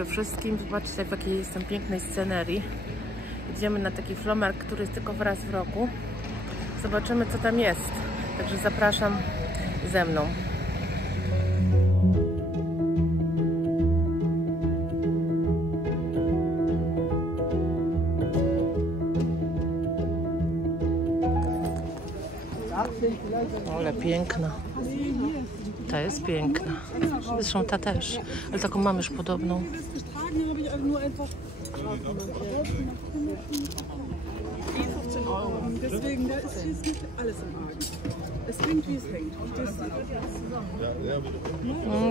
dobry wszystkim. Zobaczcie, w jakiej jestem pięknej scenerii. Idziemy na taki flomark, który jest tylko raz w roku. Zobaczymy, co tam jest. Także zapraszam ze mną. Ale piękna. Ta jest piękna. Zresztą ta też. Ale taką mam już podobną.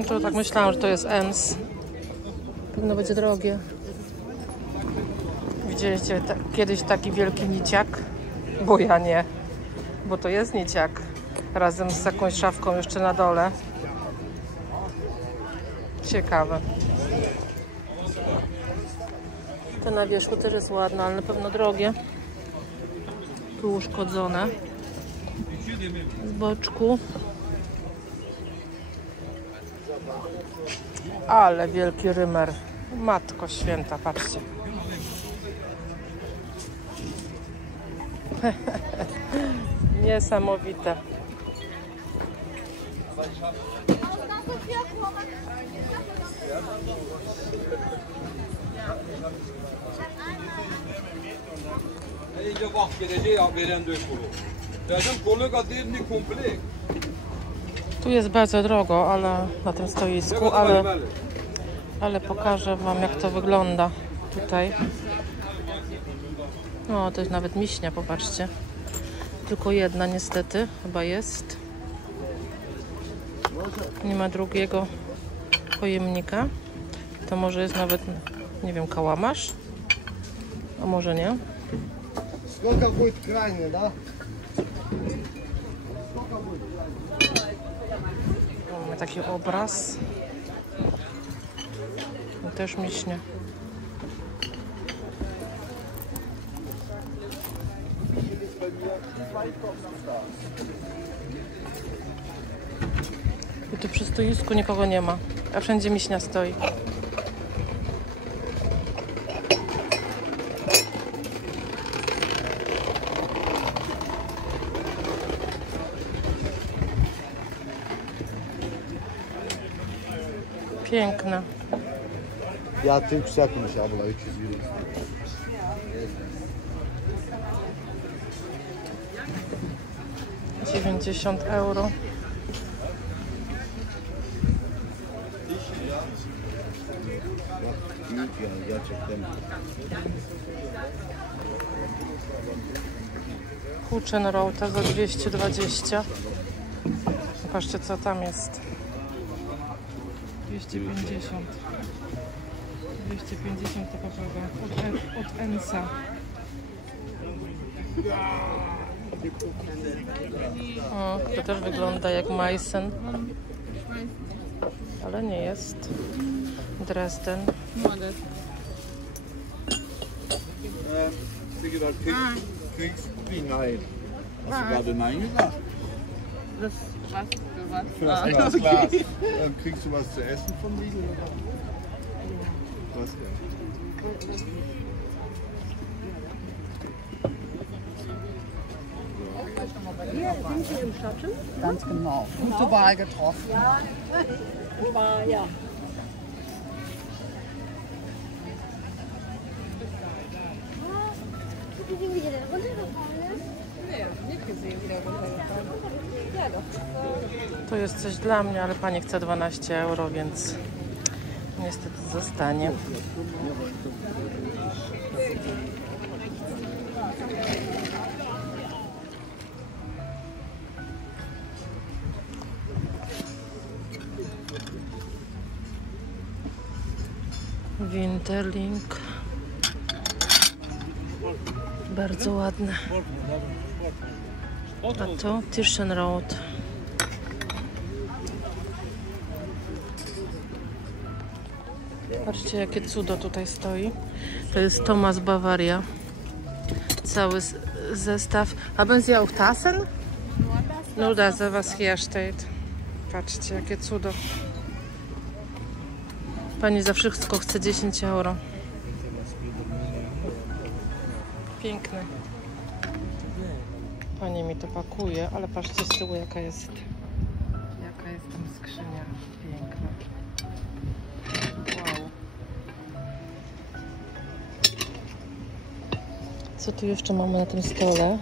To tak myślałam, że to jest ENS. Pewno będzie drogie. Widzieliście kiedyś taki wielki niciak? Bo ja nie. Bo to jest niciak. Razem z jakąś szafką jeszcze na dole. Ciekawe. To na wierzchu też jest ładne, ale na pewno drogie. Tu uszkodzone. Z boczku. Ale wielki rymer. Matko święta, patrzcie. Niesamowite. Tu jest bardzo drogo, ale na tym stoisku, ale pokażę wam, jak to wygląda tutaj. O, to jest nawet miśnia, popatrzcie. Tylko jedna niestety chyba jest. Nie ma drugiego pojemnika. To może jest nawet, nie wiem, kałamarz? A może nie? Mamy taki obraz. I też miśnie. I tu przy stoisku nikogo nie ma, a wszędzie miśnia stoi. Piękna. Ja tym krzakом się oblaję. 90 euro. Huchen Rota za 220. Zobaczcie, co tam jest. 250. 250 to poprawa od ENSA. O, to też wygląda jak Meissen, ale nie jest. Dresden. Nein. Hast du gerade Nein gesagt? Das was? Für das Glas. Kriegst du was zu essen vom Lidl? Was denn? Hier sind Sie im Schatten? Ganz genau. Gute Wahl getroffen. Ja, war ja. Sind wir wieder runtergefallen? Nee, nicht gesehen, wie der runtergefallen ist. Ja, doch. To jest coś dla mnie, ale pani chce 12 euro, więc niestety zostanie. Winterling. Bardzo ładne. A to Tirschenrot. Patrzcie, jakie cudo tutaj stoi. To jest Thomas Bavaria. Cały zestaw. Haben Sie auch Tassen? Nur das, was hier steht. Patrzcie, jakie cudo. Pani za wszystko chce 10 euro. Piękne. Pani mi to pakuje, ale patrzcie z tyłu jaka jest tam skrzynia. Piękna. Wow. Co tu jeszcze mamy na tym stole?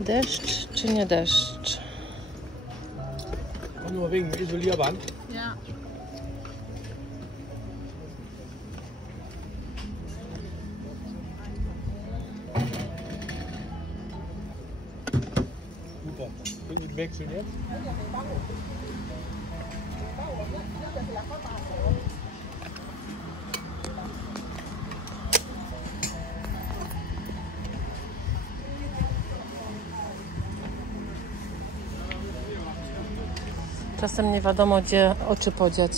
Deszcz czy nie deszcz? Nur wegen dem Isolierband. Ja. Super. Können Sie wechseln jetzt? Czasem nie wiadomo, gdzie oczy podziać.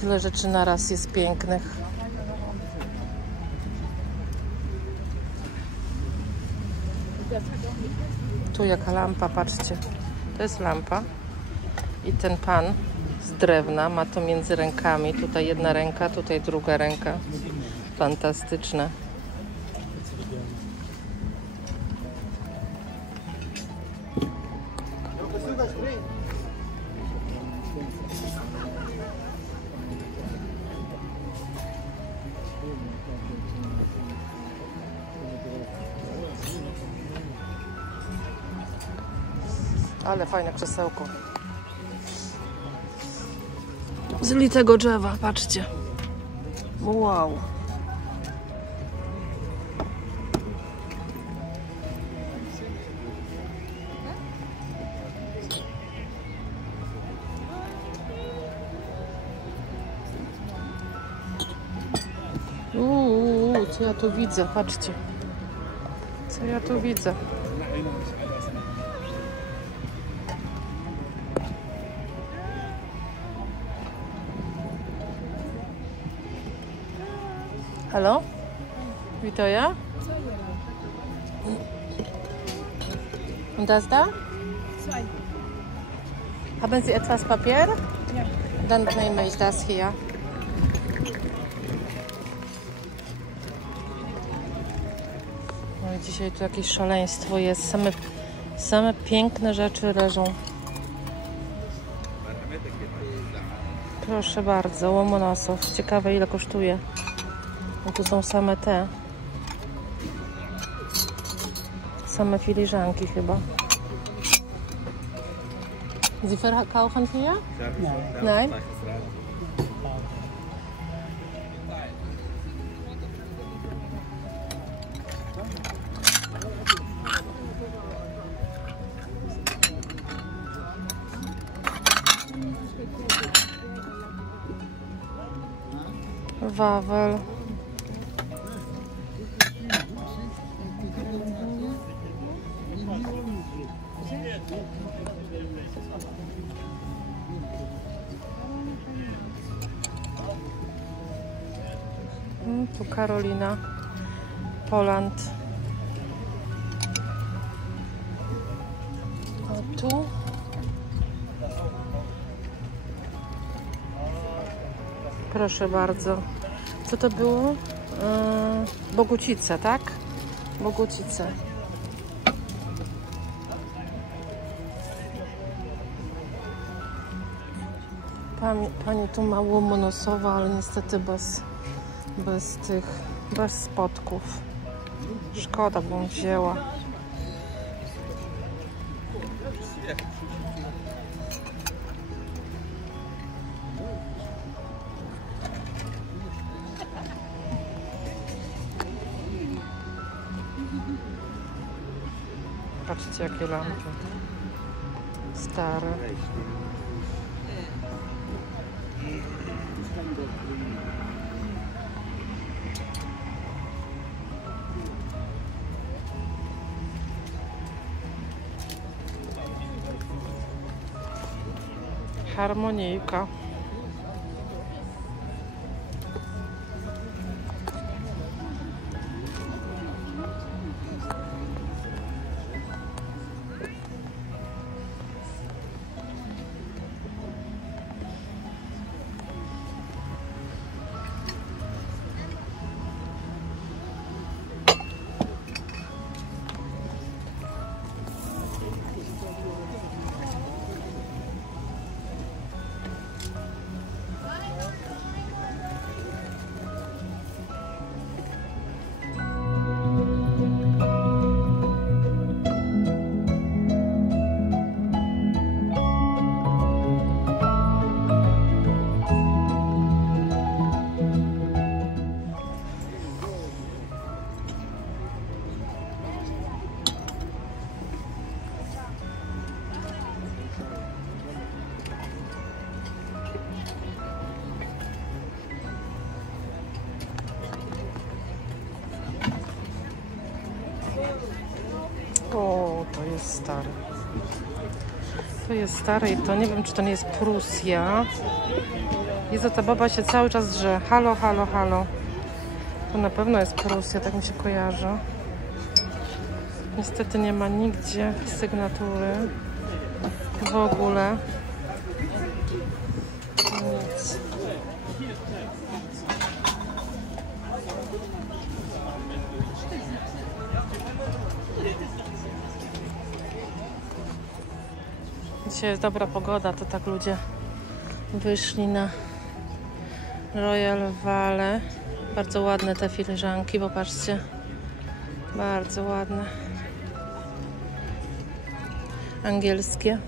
Tyle rzeczy naraz jest pięknych. Tu jaka lampa, patrzcie. To jest lampa. I ten pan z drewna ma to między rękami. Tutaj jedna ręka, tutaj druga ręka. Fantastyczne. Ale fajne krzesełko. Z litego drzewa, patrzcie. Wow. Co ja tu widzę? Patrzcie. Co ja tu widzę? Hallo? Victoria? Und das da? Zwei. Haben Sie etwas Papier? Ja. Dann nehme ich das hier. No i dzisiaj tu jakieś szaleństwo jest. Same piękne rzeczy leżą. Proszę bardzo, Łomonosów. Ciekawe ile kosztuje. No tu są same te. Same filiżanki chyba. Sie verkaufen hier? Nein? Wawel. Tu Karolina, Poland. A tu proszę bardzo. Co to było? Bogucice, tak? Bogucice. Pani tu ma Łomonosowa, ale niestety bez spodków. Szkoda, bym wzięła. Patrzcie, jakie lampy. Stare. Harmonijka. jest stare. To jest stare i to nie wiem, czy to nie jest Prusja. Jezu, ta baba się cały czas drze. Halo, halo, halo. To na pewno jest Prusja, tak mi się kojarzy. Niestety nie ma nigdzie sygnatury. W ogóle. Nic. Dzisiaj jest dobra pogoda, to tak ludzie wyszli na Royal Valley. Bardzo ładne te filiżanki, popatrzcie. Bardzo ładne. Angielskie.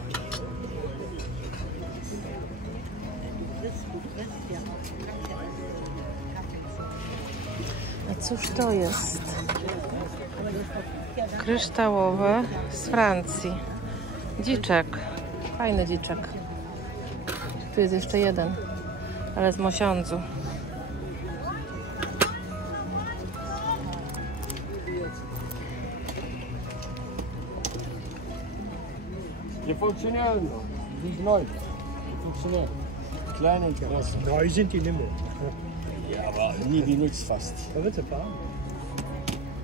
A cóż to jest? Kryształowe z Francji. Dziczek. Fajny dziczek. Tu jest jeszcze jeden, ale z mosiądzu. Die funktionieren noch. Die sind neu. Die funktionieren. Kleine Interesse. Neu sind die nicht mehr. Ja, aber nie benutzt fast. Da wird sie fahren.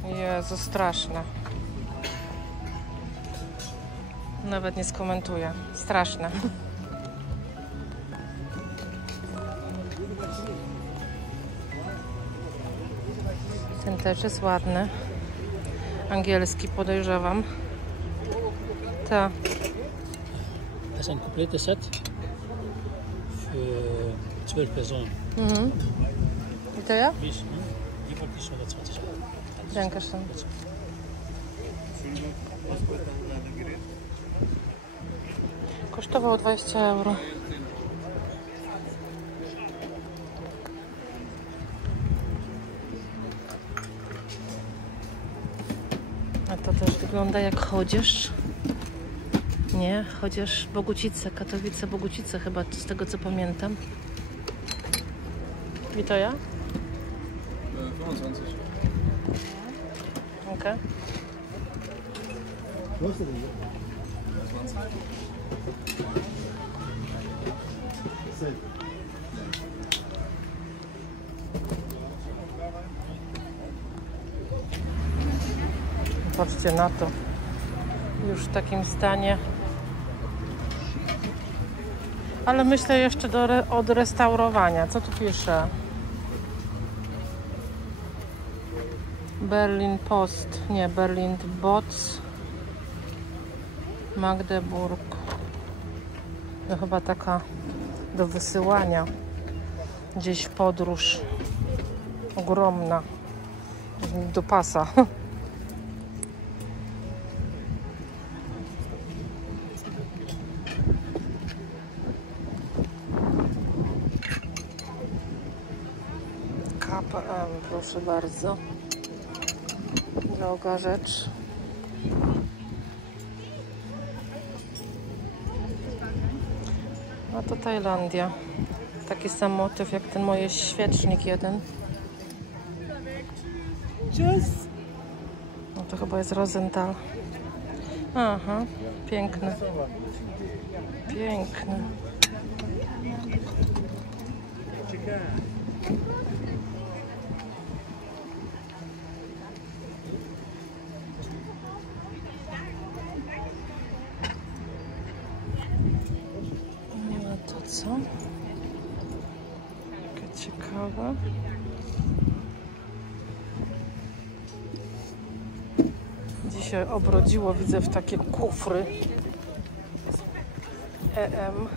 Jezu, straszne. Nawet nie skomentuję. Straszne. Ten też jest ładny. Angielski, podejrzewam. Ta. Das ist ein komplettes Set für 12 Personen. Mhm. I to ja? Die wollte ich 120 Euro. Dankeschön. Kosztowało 20 euro. A to też wygląda jak chodzież. Nie, chociaż Bogucice, Katowice, Bogucice chyba, z tego co pamiętam. I to ja? 25. Okej. Patrzcie na to. Już w takim stanie. Ale myślę jeszcze do odrestaurowania. Co tu pisze? Berlin Post. Nie, Berlin Bots. Magdeburg. No chyba taka do wysyłania. Gdzieś w podróż. Ogromna. Do pasa. KPM, proszę bardzo. Droga rzecz. No to Tajlandia. Taki sam motyw jak ten mój świecznik jeden. No to chyba jest Rosenthal. Aha, piękny. Piękny. No to co? Takie ciekawe. Dzisiaj obrodziło, widzę, w takie kufry. EM.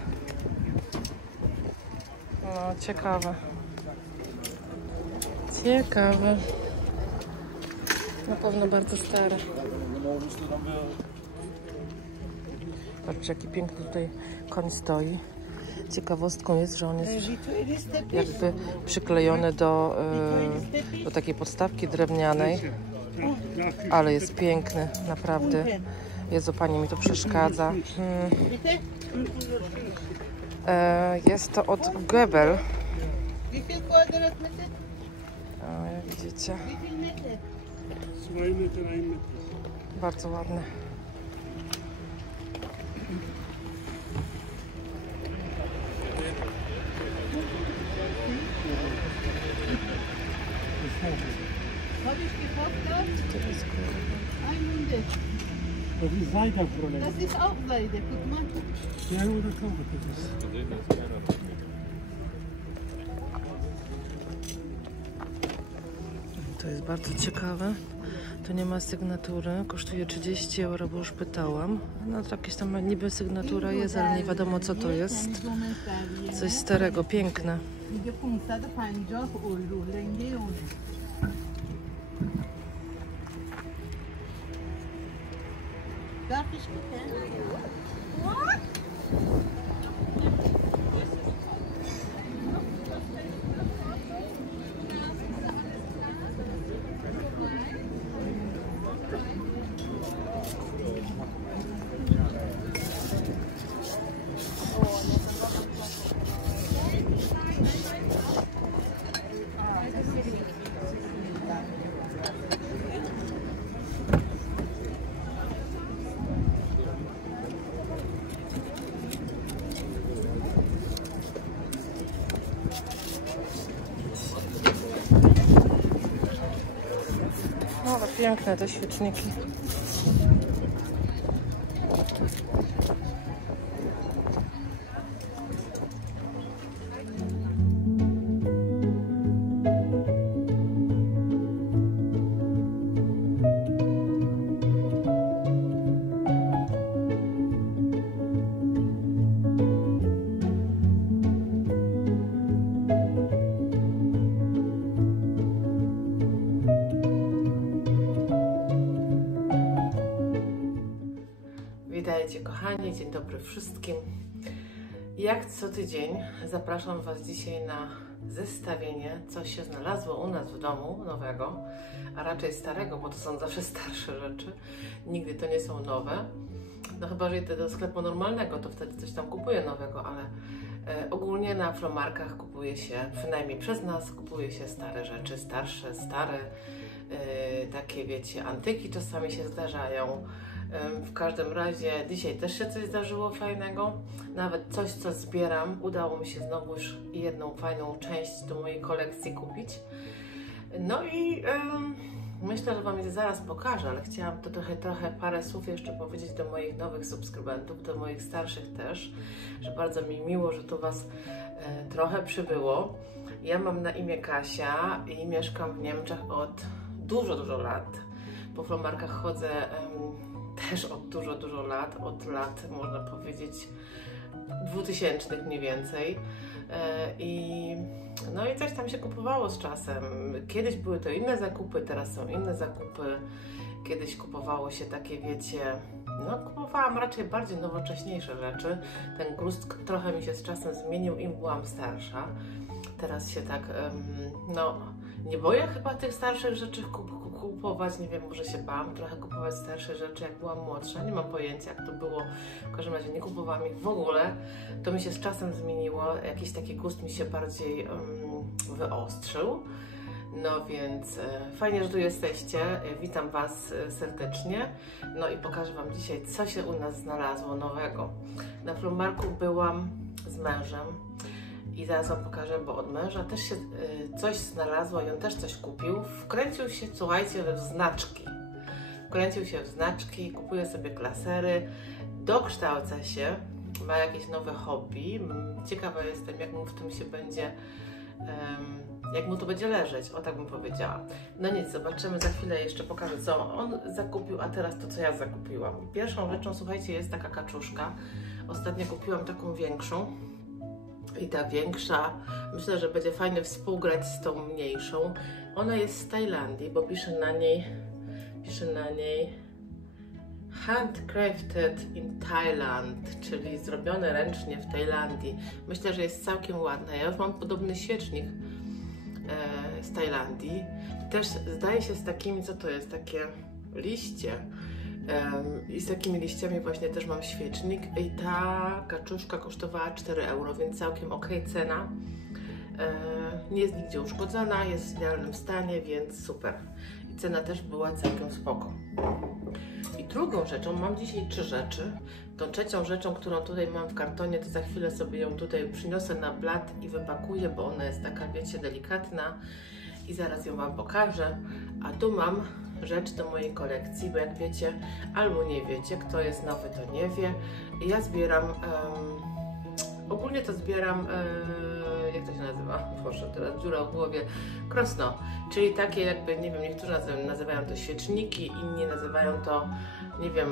No, ciekawe. Ciekawe. Na pewno bardzo stare. Patrzcie, jaki piękny tutaj koń stoi. Ciekawostką jest, że on jest jakby przyklejony do takiej podstawki drewnianej. Ale jest piękny, naprawdę. Jezu, pani mi to przeszkadza. Jest to od Goebel. O, jak widzicie. Bardzo ładny. Habe ich gekauft? Einhunde. Das ist Seide, Bruder. Das ist auch Seide, guck mal. Ja, oder kaufen das. To jest bardzo ciekawe. To nie ma sygnatury. Kosztuje 30 €, bo już pytałam. No to jakieś tam niby sygnatura jest, ale nie wiadomo co to jest. Coś starego, piękne. دیگه 550 اورو لنگه اون. Darf ich bitte? No, ale piękne te świeczniki. Witajcie kochani, dzień dobry wszystkim. Jak co tydzień zapraszam Was dzisiaj na zestawienie, co się znalazło u nas w domu nowego, a raczej starego, bo to są zawsze starsze rzeczy. Nigdy to nie są nowe. No chyba, że idę do sklepu normalnego, to wtedy coś tam kupuję nowego, ale ogólnie na Flomarkach kupuje się, przynajmniej przez nas, kupuje się stare rzeczy, starsze, stare, takie wiecie, antyki czasami się zdarzają. W każdym razie dzisiaj też się coś zdarzyło fajnego, nawet coś, co zbieram. Udało mi się znowu już jedną fajną część do mojej kolekcji kupić. No i myślę, że Wam je zaraz pokażę, ale chciałam to trochę parę słów jeszcze powiedzieć do moich nowych subskrybentów, do moich starszych też, że bardzo mi miło, że tu Was trochę przybyło. Ja mam na imię Kasia i mieszkam w Niemczech od dużo lat. Po Flomarkach chodzę też od dużo lat, od lat można powiedzieć 2000 mniej więcej. No i coś tam się kupowało z czasem. Kiedyś były to inne zakupy, teraz są inne zakupy. Kiedyś kupowało się takie, wiecie, no kupowałam raczej bardziej nowocześniejsze rzeczy. Ten gust trochę mi się z czasem zmienił, im byłam starsza. Teraz się tak, no nie boję chyba tych starszych rzeczy kupować, nie wiem, może się bałam trochę kupować starsze rzeczy, jak byłam młodsza, nie mam pojęcia jak to było, w każdym razie nie kupowałam ich w ogóle, to mi się z czasem zmieniło, jakiś taki gust mi się bardziej wyostrzył, no więc fajnie, że tu jesteście, witam Was serdecznie, no i pokażę Wam dzisiaj, co się u nas znalazło nowego. Na Flomarku byłam z mężem, i zaraz Wam pokażę, bo od męża też się coś znalazło i on też coś kupił. Wkręcił się, słuchajcie, w znaczki. Wkręcił się w znaczki, kupuje sobie klasery, dokształca się, ma jakieś nowe hobby. Ciekawa jestem, jak mu w tym się będzie, jak mu to będzie leżeć, o tak bym powiedziała. No nic, zobaczymy, za chwilę jeszcze pokażę, co on zakupił, a teraz to, co ja zakupiłam. Pierwszą rzeczą, słuchajcie, jest taka kaczuszka. Ostatnio kupiłam taką większą. I ta większa, myślę, że będzie fajnie współgrać z tą mniejszą. Ona jest z Tajlandii, bo pisze na niej handcrafted in Thailand, czyli zrobione ręcznie w Tajlandii. Myślę, że jest całkiem ładna. Ja już mam podobny świecznik z Tajlandii. Też zdaje się z takimi, co to jest, takie liście. I z takimi liściami właśnie też mam świecznik i ta kaczuszka kosztowała 4 €, więc całkiem ok cena. Nie jest nigdzie uszkodzona, jest w idealnym stanie, więc super. I cena też była całkiem spoko. I drugą rzeczą, mam dzisiaj 3 rzeczy. Tą trzecią rzeczą, którą tutaj mam w kartonie, to za chwilę sobie ją tutaj przyniosę na blat i wypakuję, bo ona jest taka, wiecie, delikatna i zaraz ją Wam pokażę. A tu mam rzecz do mojej kolekcji, bo jak wiecie, albo nie wiecie, kto jest nowy, to nie wie. Ja zbieram, ogólnie to zbieram, jak to się nazywa? Boże, teraz dziura w głowie. Krosno, czyli takie jakby, nie wiem, niektórzy nazywają to świeczniki, inni nazywają to, nie wiem,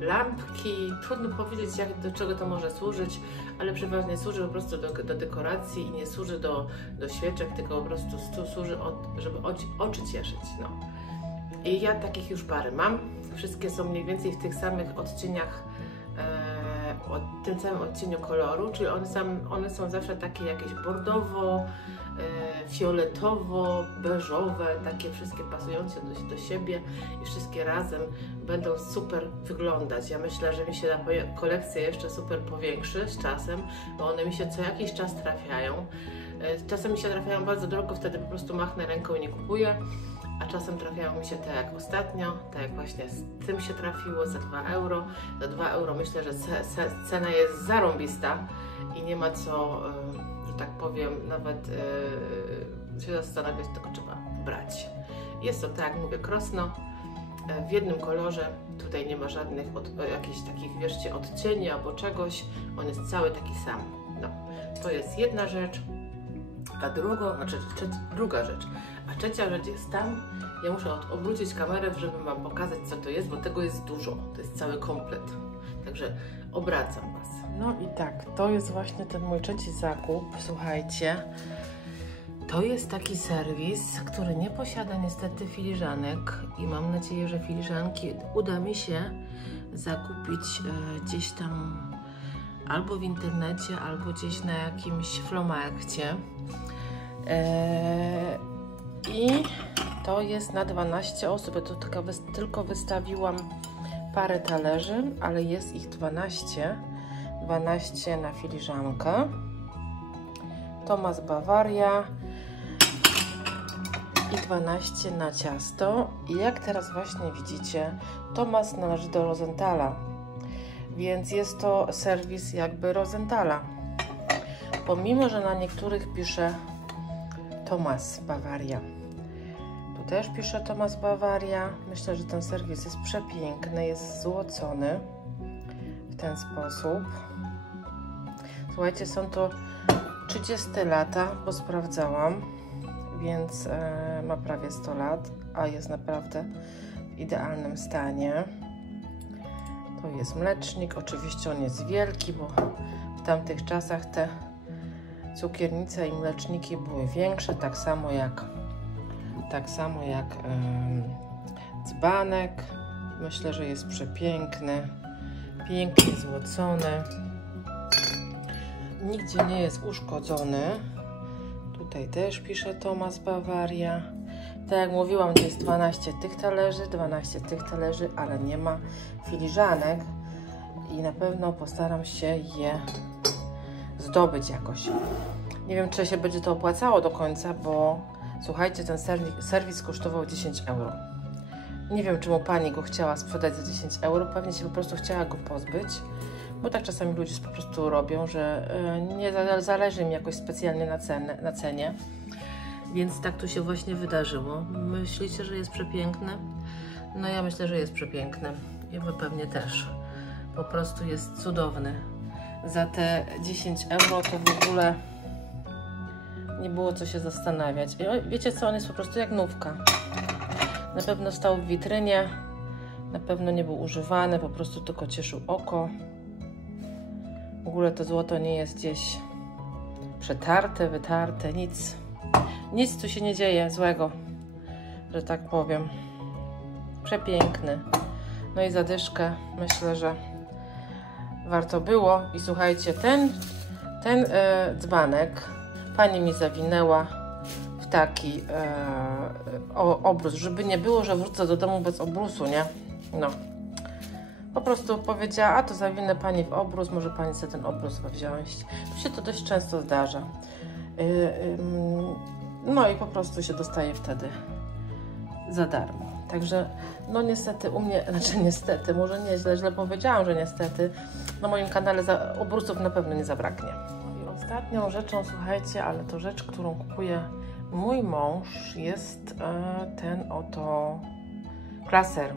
lampki. Trudno powiedzieć, do czego to może służyć, ale przeważnie służy po prostu do dekoracji i nie służy do świeczek, tylko po prostu służy, żeby oczy cieszyć. No. I ja takich już parę mam. Wszystkie są mniej więcej w tych samych odcieniach, tym samym odcieniu koloru, czyli one są zawsze takie jakieś bordowo, fioletowo, beżowe, takie wszystkie pasujące do siebie i wszystkie razem będą super wyglądać. Ja myślę, że mi się ta kolekcja jeszcze super powiększy z czasem, bo one mi się co jakiś czas trafiają. Czasem mi się trafiają bardzo drogo, wtedy po prostu machnę ręką i nie kupuję, a czasem trafiają mi się tak jak ostatnio, tak jak właśnie z tym się trafiło za 2 euro. Za 2 euro myślę, że cena jest zarąbista i nie ma co, że tak powiem, nawet się zastanawiać, tylko trzeba brać. Jest to, tak jak mówię, krosno w jednym kolorze. Tutaj nie ma żadnych jakichś takich, wierzcie, odcieni albo czegoś. On jest cały taki sam. No, to jest jedna rzecz. A druga rzecz. A trzecia rzecz jest tam. Ja muszę obrócić kamerę, żeby Wam pokazać, co to jest, bo tego jest dużo. To jest cały komplet. Także obracam Was. No i tak, to jest właśnie ten mój trzeci zakup. Słuchajcie, to jest taki serwis, który nie posiada niestety filiżanek i mam nadzieję, że filiżanki uda mi się zakupić gdzieś tam albo w internecie, albo gdzieś na jakimś Flomarkcie. I to jest na 12 osób. Ja tu tylko wystawiłam parę talerzy, ale jest ich 12. 12 na filiżankę. Thomas Bavaria i 12 na ciasto. I jak teraz właśnie widzicie, Thomas należy do Rosenthala, więc jest to serwis jakby Rosenthala. Pomimo, że na niektórych pisze Thomas Bavaria. Tu też pisze Thomas Bavaria. Myślę, że ten serwis jest przepiękny, jest złocony w ten sposób. Słuchajcie, są to 30 lata, bo sprawdzałam, więc ma prawie 100 lat, a jest naprawdę w idealnym stanie. To jest mlecznik, oczywiście on jest wielki, bo w tamtych czasach te cukiernice i mleczniki były większe, tak samo jak dzbanek. Myślę, że jest przepiękny, pięknie złocony. Nigdzie nie jest uszkodzony. Tutaj też pisze Thomas Bavaria. Tak jak mówiłam, to jest 12 tych talerzy, ale nie ma filiżanek i na pewno postaram się je zdobyć jakoś. Nie wiem, czy się będzie to opłacało do końca, bo słuchajcie, ten serwis kosztował 10 euro. Nie wiem, czemu pani go chciała sprzedać za 10 euro, pewnie się po prostu chciała go pozbyć, bo tak czasami ludzie po prostu robią, że nie zależy im jakoś specjalnie na cenie. Więc tak tu się właśnie wydarzyło. Myślicie, że jest przepiękny? No ja myślę, że jest przepiękny. I wy pewnie też. Po prostu jest cudowny. Za te 10 euro to w ogóle nie było co się zastanawiać. I wiecie co, on jest po prostu jak nówka. Na pewno stał w witrynie, na pewno nie był używany, po prostu tylko cieszył oko. W ogóle to złoto nie jest gdzieś przetarte, wytarte, nic tu się nie dzieje złego, że tak powiem. Przepiękny. No i za dyszkę myślę, że warto było. I słuchajcie, ten dzbanek pani mi zawinęła w taki obrus, żeby nie było, że wrócę do domu bez obrusu, nie? No. Po prostu powiedziała, a to zawinę pani w obrus, może pani sobie ten obrus wziąć. Tu się to dość często zdarza. No i po prostu się dostaje wtedy za darmo. Także no niestety u mnie, znaczy niestety, może nie źle powiedziałam, że niestety na moim kanale obrusów na pewno nie zabraknie. I ostatnią rzeczą, słuchajcie, ale to rzecz, którą kupuje mój mąż, jest ten oto klaser.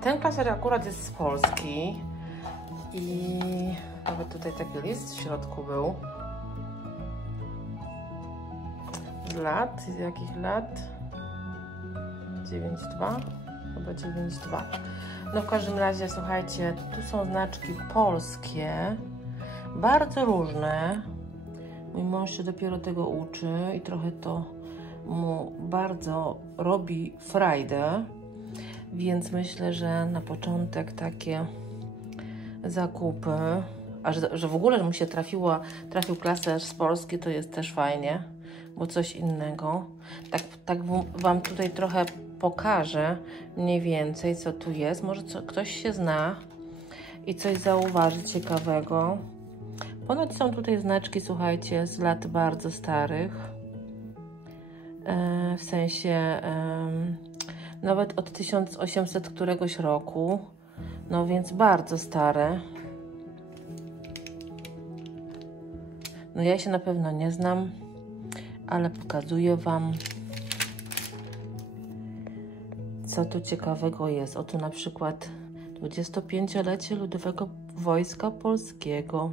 Ten klaser akurat jest z Polski i nawet tutaj taki list w środku był. Z lat, z jakich lat? 9,2? Chyba 9,2. No w każdym razie, słuchajcie, tu są znaczki polskie, bardzo różne. Mój mąż się dopiero tego uczy i trochę to mu bardzo robi frajdę, więc myślę, że na początek takie zakupy, a że w ogóle mu się trafił klaser z Polski, to jest też fajnie, bo coś innego. Tak Wam tutaj trochę pokażę mniej więcej, co tu jest. Może ktoś się zna i coś zauważy ciekawego. Ponoć są tutaj znaczki, słuchajcie, z lat bardzo starych. W sensie nawet od 1800 któregoś roku. No więc bardzo stare. No ja się na pewno nie znam, ale pokazuję Wam, co tu ciekawego jest. Oto na przykład 25-lecie Ludowego Wojska Polskiego.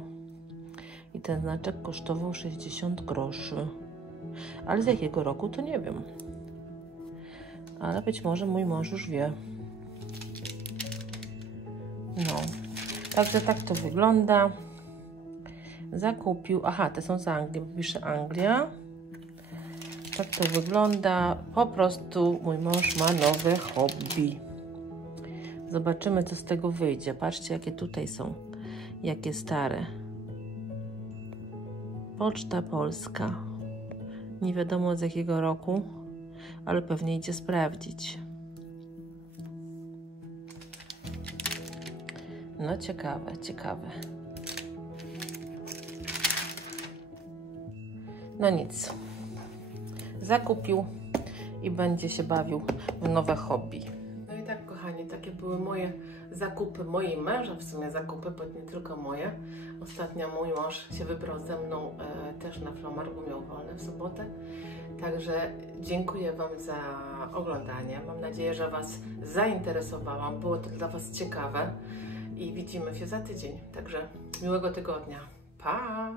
I ten znaczek kosztował 60 groszy. Ale z jakiego roku to nie wiem. Ale być może mój mąż już wie. No. Także tak to wygląda. Zakupił. Aha, te są z Anglii, bo pisze Anglia. Tak to wygląda. Po prostu mój mąż ma nowe hobby. Zobaczymy, co z tego wyjdzie. Patrzcie, jakie tutaj są. Jakie stare. Poczta Polska. Nie wiadomo z jakiego roku, ale pewnie idzie sprawdzić. No ciekawe, ciekawe. No nic. Zakupił i będzie się bawił w nowe hobby. No i tak, kochani, takie były moje zakupy, mojej męża w sumie zakupy, bo nie tylko moje. Ostatnio mój mąż się wybrał ze mną też na Flomar, bo miał wolne w sobotę. Także dziękuję Wam za oglądanie. Mam nadzieję, że Was zainteresowałam. Było to dla Was ciekawe. I widzimy się za tydzień. Także miłego tygodnia. Pa!